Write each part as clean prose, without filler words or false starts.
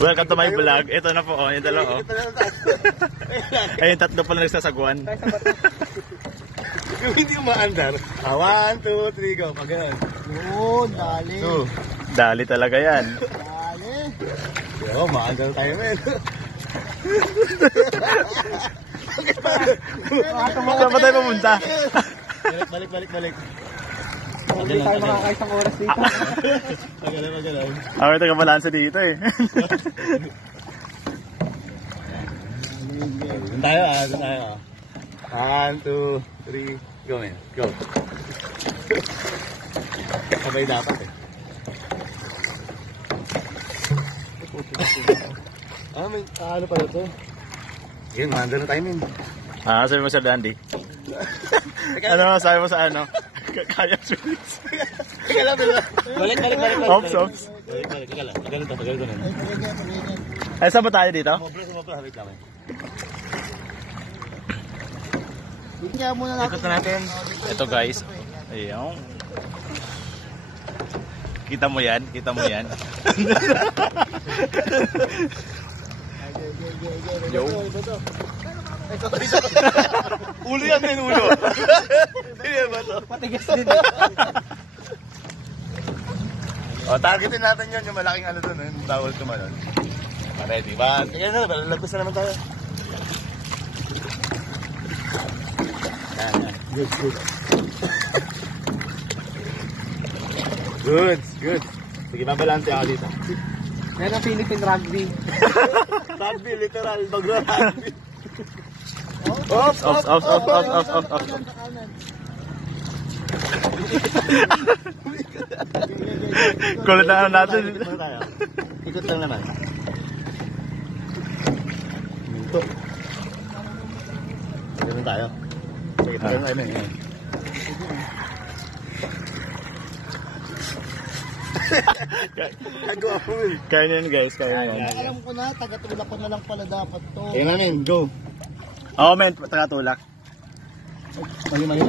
Welcome to my vlog. Ito na po, oh, yung dalawa. Ayun, tatlo pala nagsasagwan. Yung hindi umaandar. 1, 2, 3, go. Pag ganun. Yun, dali. Dali talaga yan. Dali. Yo, maandar tayo, men. Saan ba tayo pumunta? Balik. Hindi tayo makakaisang oras dito. Magalang. Ako ito kabalansa dito eh. Doon tayo. 1, 2, 3, go, men. Go. Sabay dapat eh. May ano pala to? Sige, maandar na tayo, men. Sabi mo sa Dandy. Ano sabi mo sa ano? Kaya sulis. Teka lang. Balik. Ops. Balik. Teka lang. Tagal na. Ay, saan ba tayo dito? Sumobra. Habit namin. Kaya muna natin. Ikot na natin. Ito guys. Ayun. Kita mo yan? Yo. Ulo yan, men. Ulo. Hindi ba to? Patigas din. Targetin natin yun. Yung malaking ano doon. Yung towel tumalon. Ready ba? Tingnan na. Lagpas na naman tayo. Good. Sige, babalansi ako dito. Yan ang Philippine rugby. Rugby, literal. Rugby. Ops. Kulit na natin. Ikot lang naman. Minto. Ganun tayo. Sige, tayo nga yun. Kaya nyo yun guys, kaya nyo yun. Alam ko na, taga-tulak ko na lang pala dapat to. Ayun namin, go. Oo, men, taga-tulak. Mali.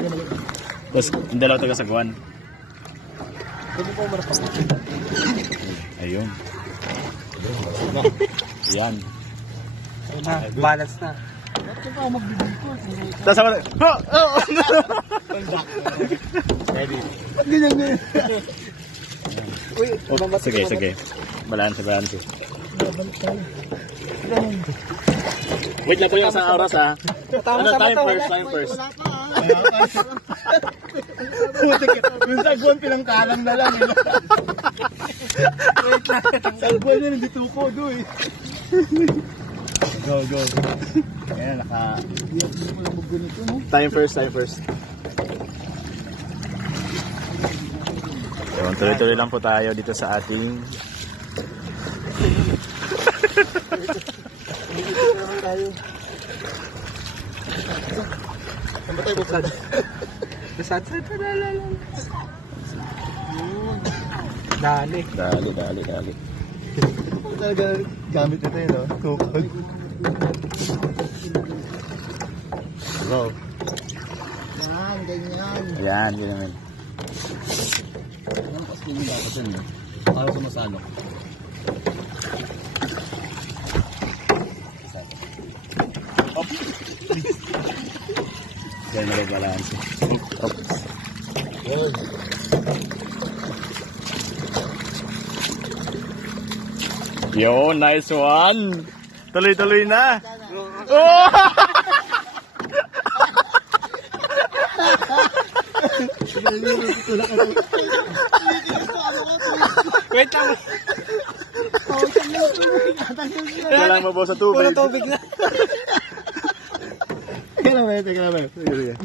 Tapos, yung dalawa taga-sagwan. Hindi po marapas na. Ayun. Yan. Ayun na, balance na. Bakit ka magbibigol? Tapos sama na. Ready. Ganyan. Uy, Sige. Balance. Babalik tayo. Wait lang po yung isang oras, ha? Tama sa Time mata, first. Wala pa ah. Yung sagwan pinangkalang na lang. Sagwan na, hindi tupo, doy. Go. Ayan, naka... Hindi ko lang magganito, no? Time first. Ewan, tuloy-tuloy lang po tayo dito sa ating... Saan ba tayo buksan? Nasad pa lang. Dali. Talaga gamit nito yun, no? Tukod. Go. Yan, ganyan. Ayan, yun naman. Ang pasko mo dapat yun, no? Para sumasalo. Yan na balance. Oops. Good. Yo, nice one. Tuloy-tuloy na. Oh! Wait lang. Kailangan mabaw sa tubig. Walang tubig na. Teka naman.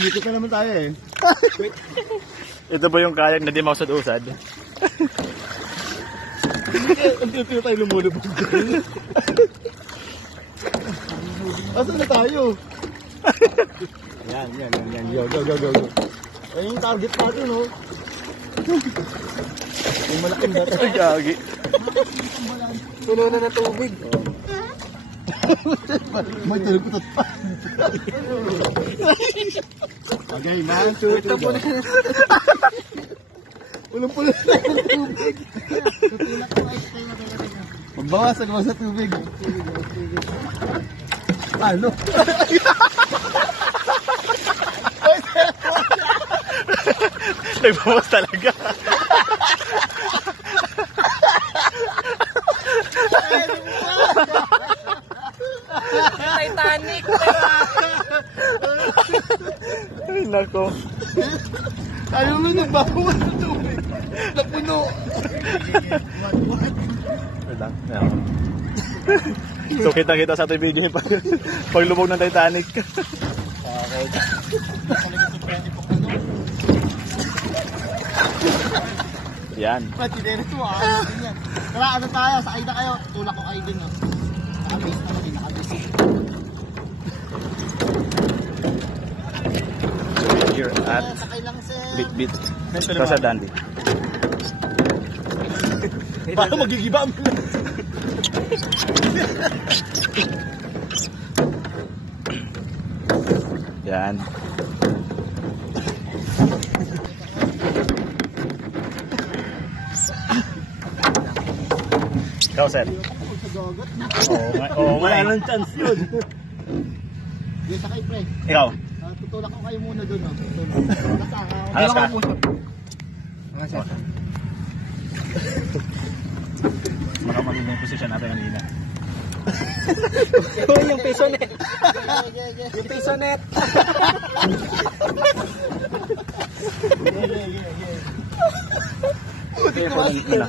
Dito pa naman tayo, eh. Ito ba yung kayak na di mausad-usad? Hindi tayo lumulubog. Asan na tayo? Yan. Go. Ayun yung target natin, oh. Yung malaking bato. Ay, gagi. Puno na ng tubig. May tulog pa. Okay, man. Pulang-pulang na yung tubig. Tutulak ka tayo. Huwag Bawasan mo sa tubig. Ano? Nagbawas talaga. Titanic. Ay, nako. Ayaw mo nagbawas sa tubig. Napuno. Wait lang. Ayan. So, kita-kita sa ating video pag lubog ng Titanic. Yan. Pati din ito ah. Kaya ano tayo, sa Aida kayo. Tulak ko kayo din. Nakabase naman din, nakabase. Here at Sakay lang sir. Bit-Bit. Sa Dandy. Paano magigiba mo? Yan. Ikaw, sir. Oo nga. Wala nang chance yun. Hindi, sakay pre. Ikaw. Tutulak ko kayo muna doon. Alas ka. Makamagin yung position natin kanina. Yung piso net. Yung piso net. Telephone muna.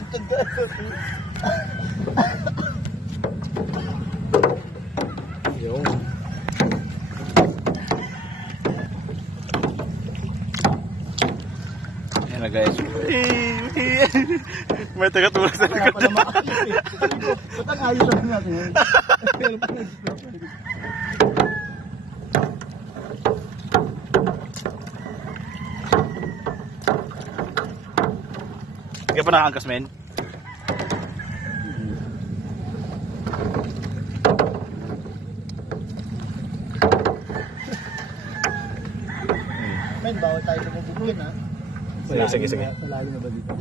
Yan na guys. May taga-tulak sa likod. Ba't ang ayos lang natin? Hindi ka pa nakangkas, men? Men, bawal tayo lumubugin ha. Sige. Malayo na ba dito?